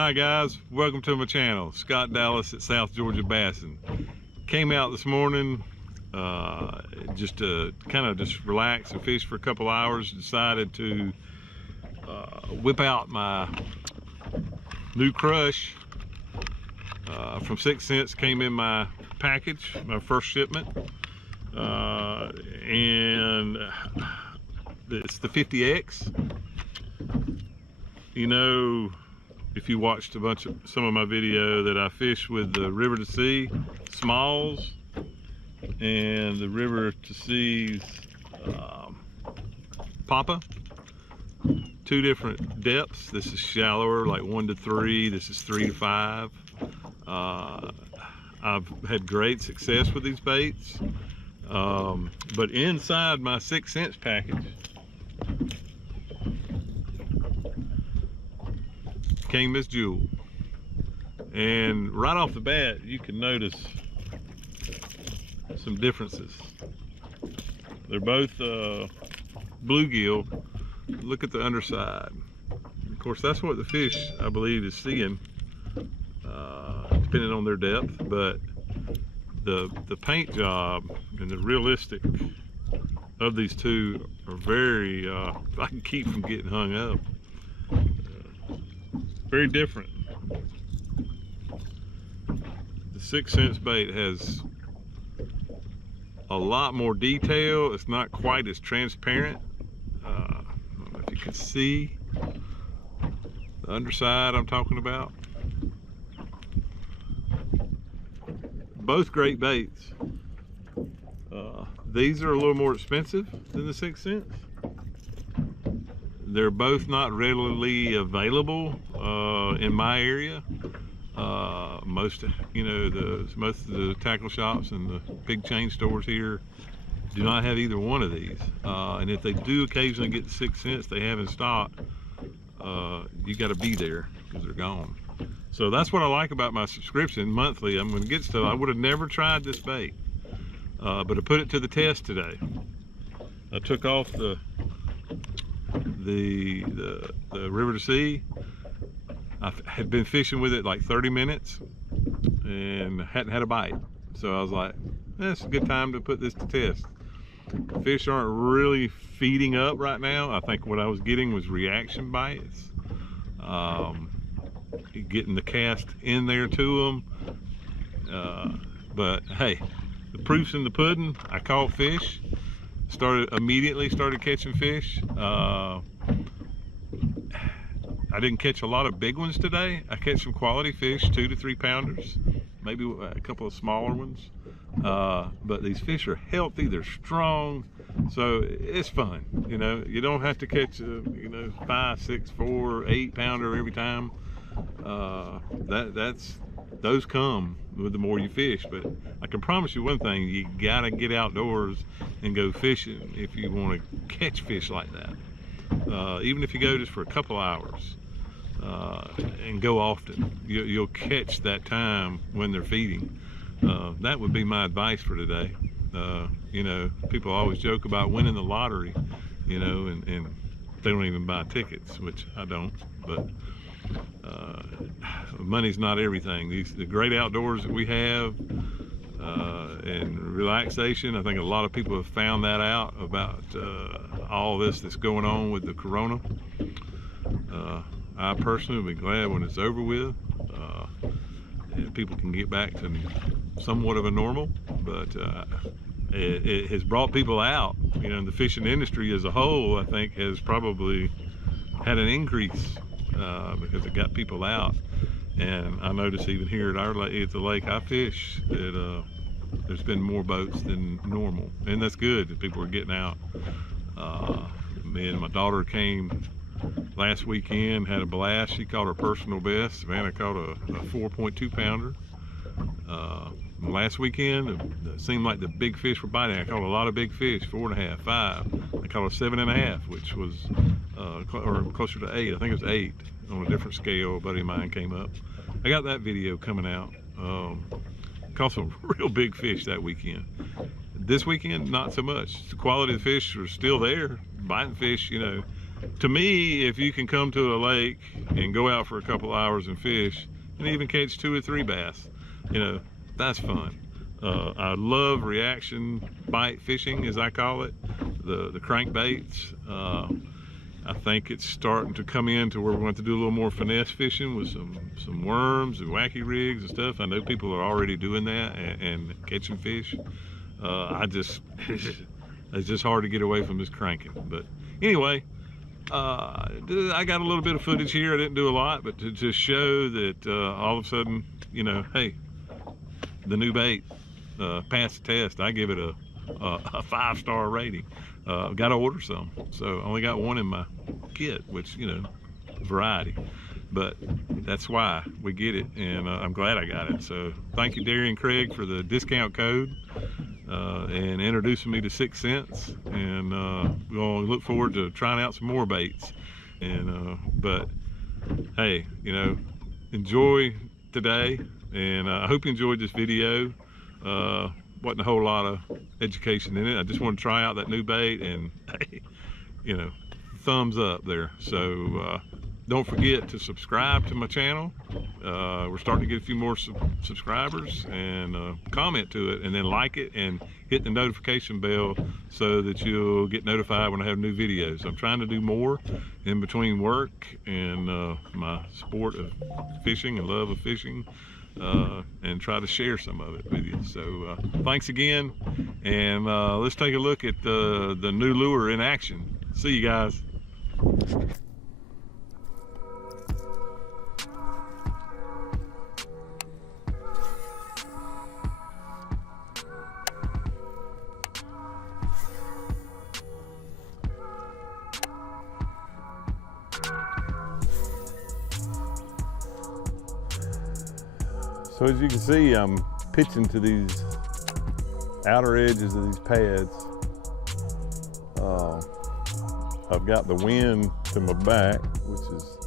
Hi guys, welcome to my channel. Scott Dallas at South Georgia Bassin. Came out this morning just to kind of just relax and fish for a couple hours. Decided to whip out my new crush from 6 cents. Came in my package, my first shipment, and it's the 50X. You know, if you watched some of my video, that I fish with the river to sea smalls and the river to sea's Papa. Two different depths. This is shallower, like 1 to 3. This is 3 to 5. I've had great success with these baits, but inside my 6 cents package came this jewel, and right off the bat you can notice some differences. They're both bluegill. Look at the underside. Of course, that's what the fish, I believe, is seeing, depending on their depth. But the paint job and the realistic of these two are very I can keep from getting hung up. Very different. The 6 cents bait has a lot more detail. It's not quite as transparent. I don't know if you can see the underside I'm talking about. Both great baits. These are a little more expensive than the 6 cents. They're both not readily available in my area. Most of the tackle shops and the big chain stores here do not have either one of these. And if they do occasionally get the 6 cents they have in stock, you got to be there because they're gone. So that's what I like about my subscription monthly. I'm going to get stuff. I would have never tried this bait, but I put it to the test today. I took off the river to sea. I had been fishing with it like 30 minutes and hadn't had a bite. So I was like, it's a good time to put this to test. Fish aren't really feeding up right now. I think what I was getting was reaction bites. Getting the cast in there to them. But hey, the proof's in the pudding. I caught fish. Immediately started catching fish. I didn't catch a lot of big ones today. I catch some quality fish, 2 to 3 pounders, maybe a couple of smaller ones. But these fish are healthy, they're strong, so it's fun. You know, you don't have to catch a 5, 6, 4, 8 pounder every time. Those come with the more you fish. But I can promise you one thing: you gotta get outdoors and go fishing if you want to catch fish like that. Even if you go just for a couple hours and go often, you'll catch that time when they're feeding. That would be my advice for today. People always joke about winning the lottery, and they don't even buy tickets, which I don't. But money's not everything. The great outdoors that we have and relaxation, I think a lot of people have found that out about all this that's going on with the corona. I personally will be glad when it's over with and people can get back to somewhat of a normal. But it has brought people out. The fishing industry as a whole, I think, has probably had an increase because it got people out. And I notice even here at the lake I fish that there's been more boats than normal, and that's good that people are getting out. Me and my daughter came last weekend, had a blast. She caught her personal best. Savannah caught a 4.2 pounder. Last weekend, it seemed like the big fish were biting. I caught a lot of big fish, 4.5, 5. I caught a 7.5, which was or closer to 8. I think it was 8 on a different scale. A buddy of mine came up. I got that video coming out. Caught some real big fish that weekend. This weekend, not so much. The quality of the fish are still there. Biting fish, to me, if you can come to a lake and go out for a couple hours and fish and even catch 2 or 3 bass, you know, that's fun. I love reaction bite fishing, as I call it, the crankbaits. I think it's starting to come in to where we're going to do a little more finesse fishing with some worms and wacky rigs and stuff. I know people are already doing that and catching fish. It's just hard to get away from this cranking. But anyway, I got a little bit of footage here. I didn't do a lot, but to just show that all of a sudden, you know, hey, the new bait passed the test. I give it a 5-star rating. Got to order some, so I only got one in my kit, which, you know, variety, but that's why we get it, and I'm glad I got it. So thank you, Darian Craig, for the discount code and introducing me to 6 Cents, and we'll look forward to trying out some more baits. And but hey, you know, enjoy today, and I hope you enjoyed this video. Wasn't a whole lot of education in it. I just want to try out that new bait, and hey, you know, thumbs up there. So don't forget to subscribe to my channel. We're starting to get a few more subscribers, and comment to it, and then like it and hit the notification bell so that you'll get notified when I have new videos. I'm trying to do more in between work and my sport of fishing and love of fishing, and try to share some of it with you. So thanks again, and let's take a look at the new lure in action. See you guys. So as you can see, I'm pitching to these outer edges of these pads. I've got the wind to my back, which is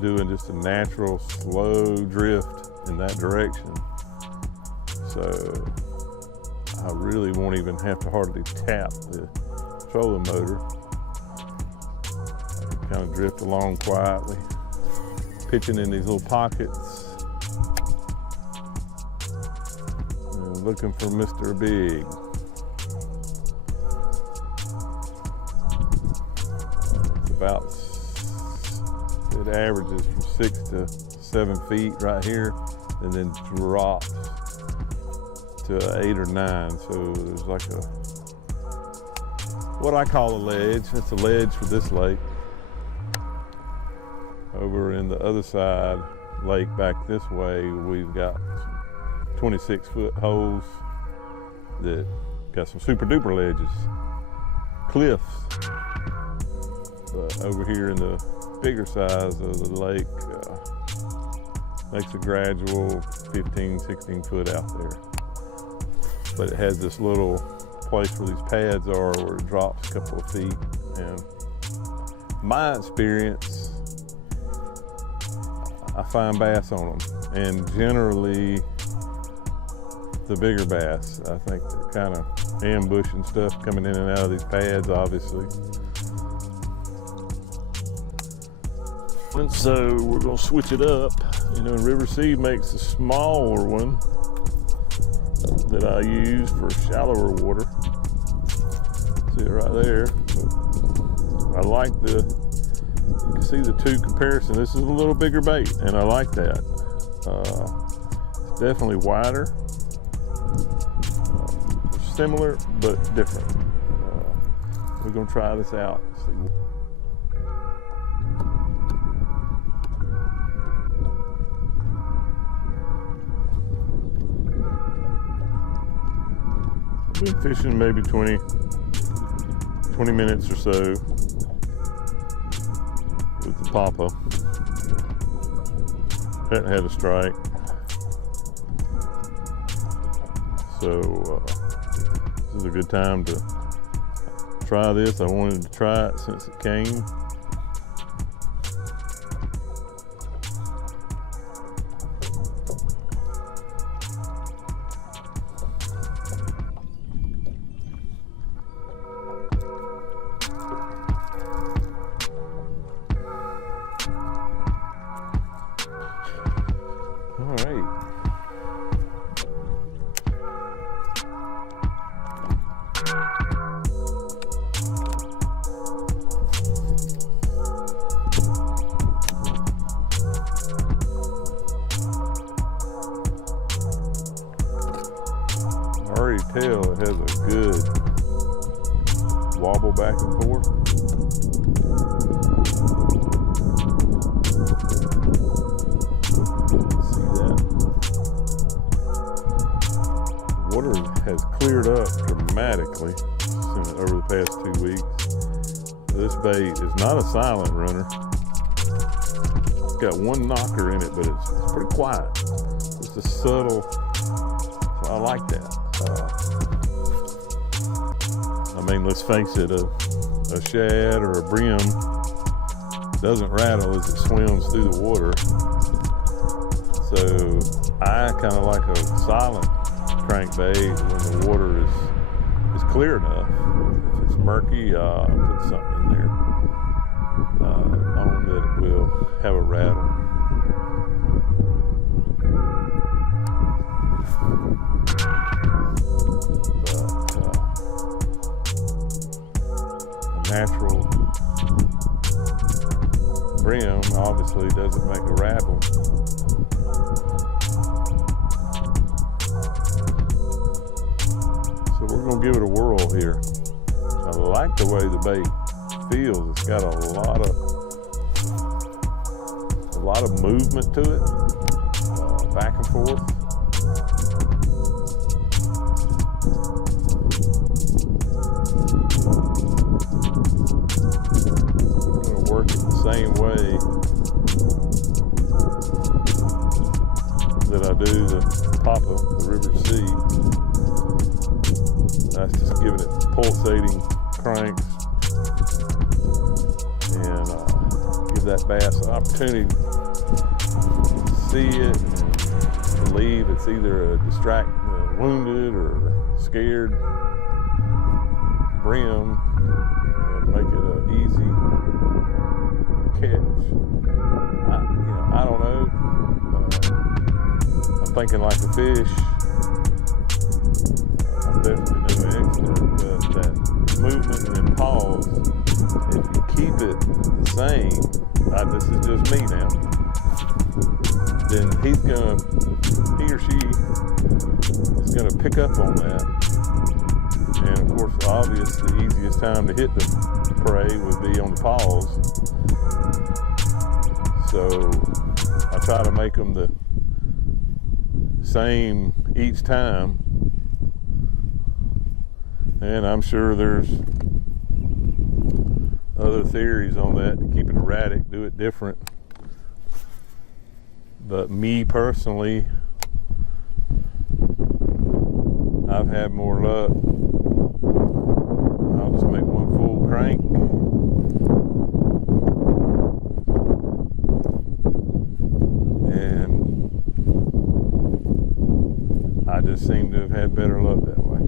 doing just a natural slow drift in that direction. So I really won't even have to hardly tap the trolling motor. I can kind of drift along quietly, pitching in these little pockets. Looking for Mr. Big. It's about, it averages from 6 to 7 feet right here, and then drops to 8 or 9. So there's like a, what I call a ledge. It's a ledge for this lake. Over in the other side, lake back this way, we've got 26-foot holes that got some super duper ledges, cliffs. But over here in the bigger size of the lake, makes a gradual 15, 16 foot out there. But it has this little place where these pads are, where it drops a couple of feet. And my experience, I find bass on them, and generally the bigger bass. I think they're kind of ambushing stuff coming in and out of these pads, obviously. And so we're gonna switch it up. You know, River Seed makes a smaller one that I use for shallower water. See it right there. But I like the, you can see the two comparison. This is a little bigger bait, and I like that. It's definitely wider. Similar but different. We're gonna try this out. See. I've been fishing maybe 20 minutes or so with the Papa. Hadn't had a strike. So this is a good time to try this. I wanted to try it since it came. tell it has a good wobble back and forth. See that? Water has cleared up dramatically over the past 2 weeks. This bait is not a silent runner. It's got one knocker in it, but it's pretty quiet. Just a subtle, so I like that. I mean, let's face it, a shad or a brim doesn't rattle as it swims through the water. So I kind of like a silent crankbait when the water is clear enough. If it's murky, I'll put something in there on that it will have a rattle. But a natural brim obviously doesn't make a rattle. So we're going to give it a whirl here. I like the way the bait feels. It's got a lot of movement to it, back and forth. We're going to work it the same way that I do the Papa, the River Sea. That's just giving it pulsating cranks and give that bass an opportunity to see it and believe it's either a wounded or scared brim and make it an easy catch. I don't know. I'm thinking like a fish. I'm definitely no expert, but that movement and pause, if you keep it the same, this is just me now, then he or she is gonna pick up on that. And of course, the easiest time to hit the prey would be on the pause. So I try to make them the same each time. And I'm sure there's other theories on that to keep it erratic, do it different. But me personally, I've had more luck. I'll just make one full crank. And I just seem to have had better luck that way.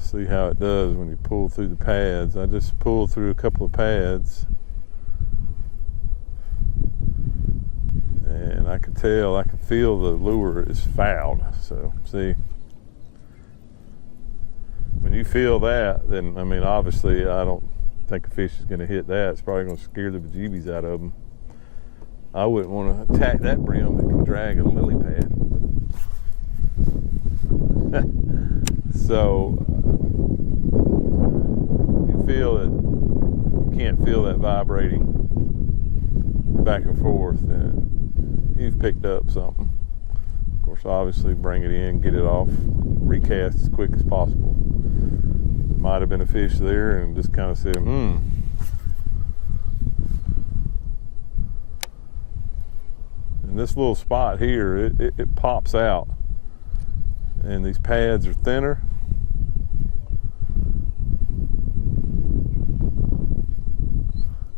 See how it does when you pull through the pads. I just pulled through a couple of pads and I could feel the lure is fouled. So see, when you feel that, then I mean obviously I don't think a fish is going to hit that. It's probably going to scare the bejeebies out of them. I wouldn't want to attack that brim that can drag a lily pad. So you feel that you can't feel that vibrating back and forth, and you've picked up something. Of course, obviously bring it in, get it off, recast as quick as possible. Might have been a fish there and just kind of said, And this little spot here, it pops out. And these pads are thinner.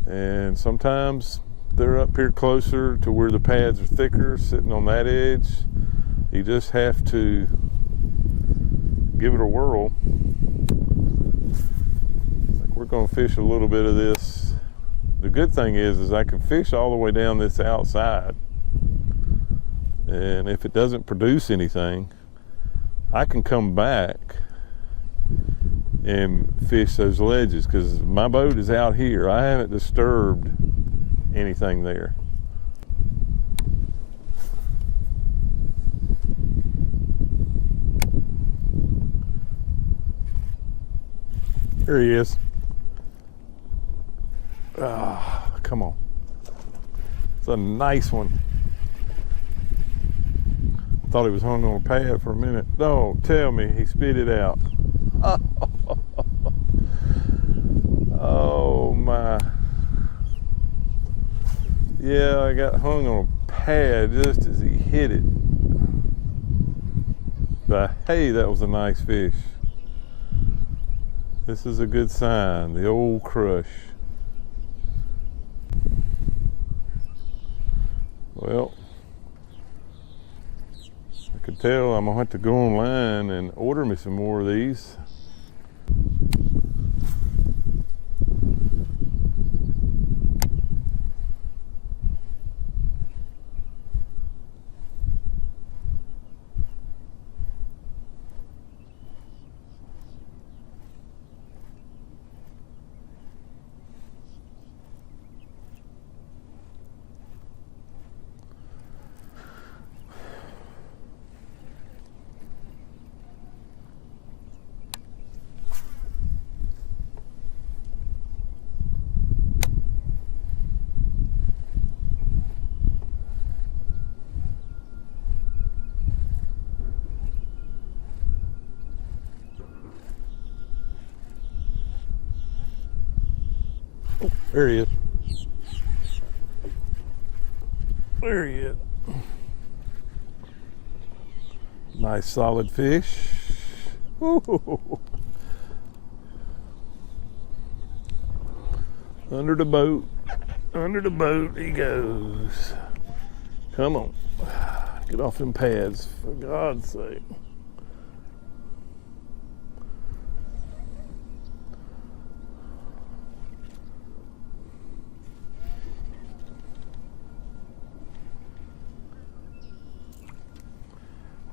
And sometimes they're up here closer to where the pads are thicker, sitting on that edge. You just have to give it a whirl. Like we're going to fish a little bit of this. The good thing is I can fish all the way down this outside. And if it doesn't produce anything, I can come back and fish those ledges because my boat is out here. I haven't disturbed anything there. There he is. Ah, come on. It's a nice one. Thought he was hung on a pad for a minute. Don't tell me he spit it out. Oh my. Yeah, I got hung on a pad just as he hit it. But hey, that was a nice fish. This is a good sign, the old crush. Well, I could tell I'm gonna have to go online and order me some more of these. There he is. There he is. Nice solid fish. Ooh. Under the boat. Under the boat he goes. Come on. Get off them pads, for God's sake.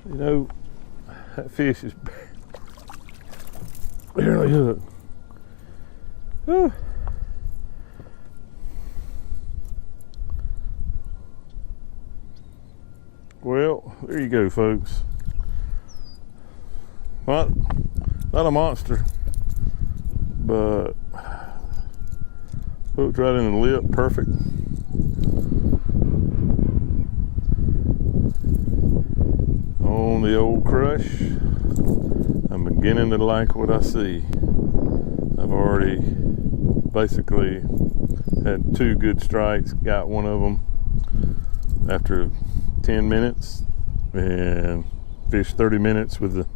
You know, that fish is barely hooked. Whew. Well, there you go, folks. Not a monster, but hooked right in the lip, perfect. On the old crush. I'm beginning to like what I see. I've already basically had 2 good strikes, got one of them after 10 minutes and fished 30 minutes with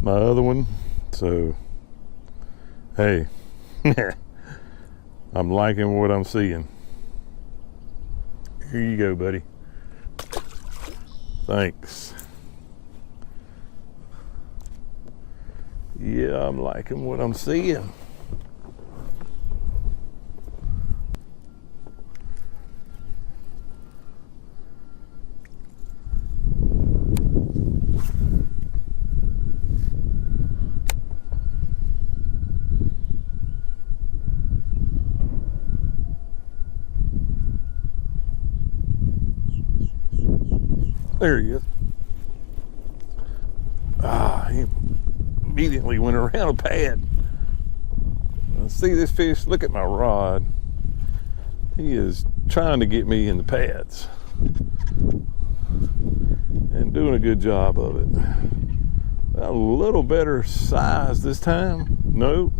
my other one. So hey, I'm liking what I'm seeing. Here you go, buddy. Thanks. Yeah, I'm liking what I'm seeing. There he is. He immediately went around a pad. See this fish? Look at my rod. He is trying to get me in the pads and doing a good job of it. A little better size this time. Nope.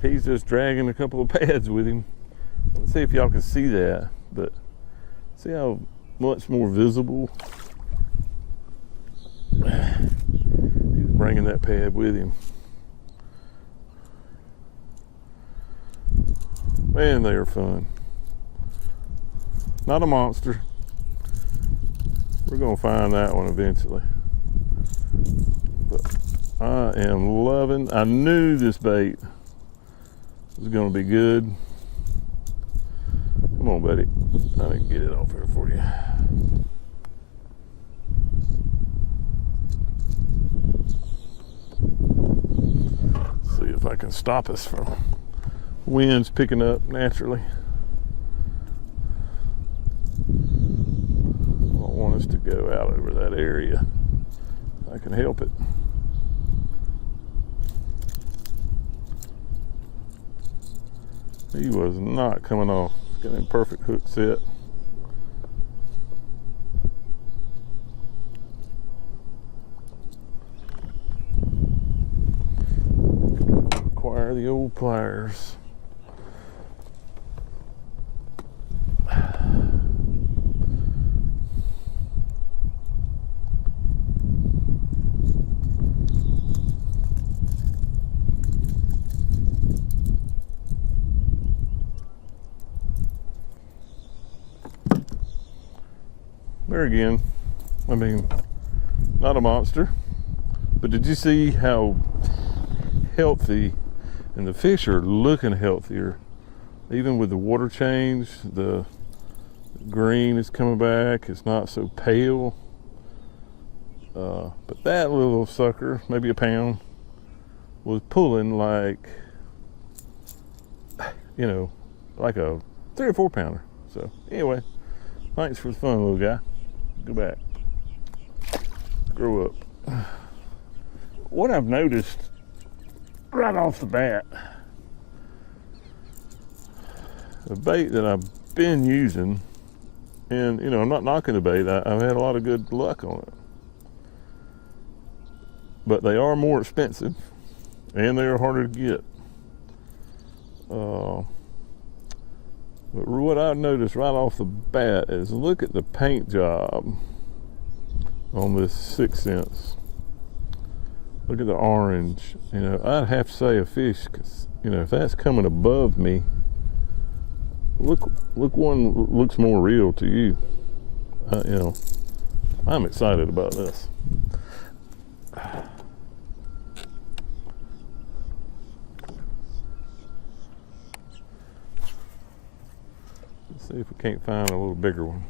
He's just dragging a couple of pads with him. Let's see if y'all can see that, but see how much more visible. He's bringing that pad with him. Man, they are fun. Not a monster. We're gonna find that one eventually. But I am loving, I knew this bait was gonna be good. Come on, buddy. I can get it off here for you. See if I can stop us from winds picking up naturally. I don't want us to go out over that area. I can help it. He was not coming off. Got him perfect hook set. Acquire the old pliers. There again, I mean, not a monster, but did you see how healthy, and the fish are looking healthier, even with the water change. The green is coming back, it's not so pale, but that little sucker, maybe a pound, was pulling like, you know, like a 3 or 4 pounder. So anyway, thanks for the fun, little guy. Go back, grow up. What I've noticed right off the bat, the bait that I've been using, and you know, I'm not knocking the bait, I've had a lot of good luck on it, but they are more expensive and they are harder to get. But what I noticed right off the bat is, look at the paint job on this 6 cents. Look at the orange. You know, I'd have to say a fish, 'cause, you know, if that's coming above me, look one looks more real to you. You know, I'm excited about this. Let's see if we can't find a little bigger one.